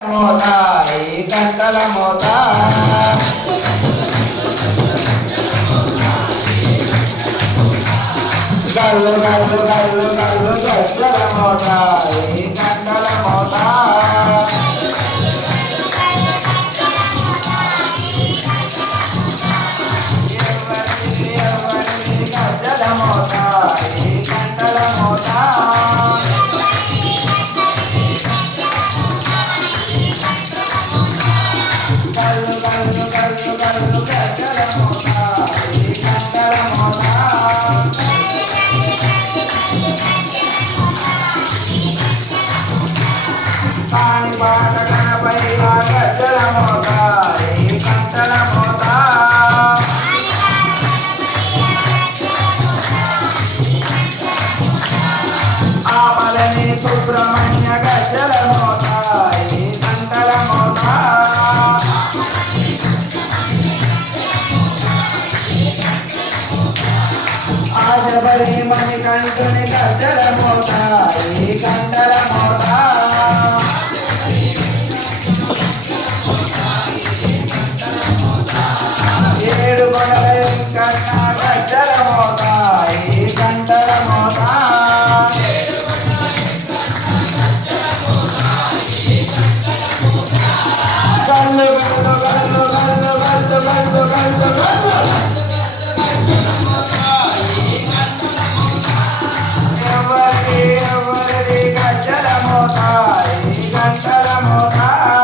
మోత ఈ గంటల మోత గల్లు గల్లు గల్లు గల్లు గజ్జల మోత ఈ గంటల మోత గజ్జల మోత ఈ గంటల మోత పాని పాట గణపతి గజ్జల మోత ఈ గంటల మోత ఆమలని సుబ్రహ్మణ్య గజ్జల మోత ఈ గంటల మోత ఆశబలి మణికంఠుని గజ్జల మోత ఈ గంటల మోత ఏడు గొడవ వెంకన్న గజ్జల మోత ఈ గంటల మోత గల్లు గల్లు గల్లు గల్లు గల్లు గల్లు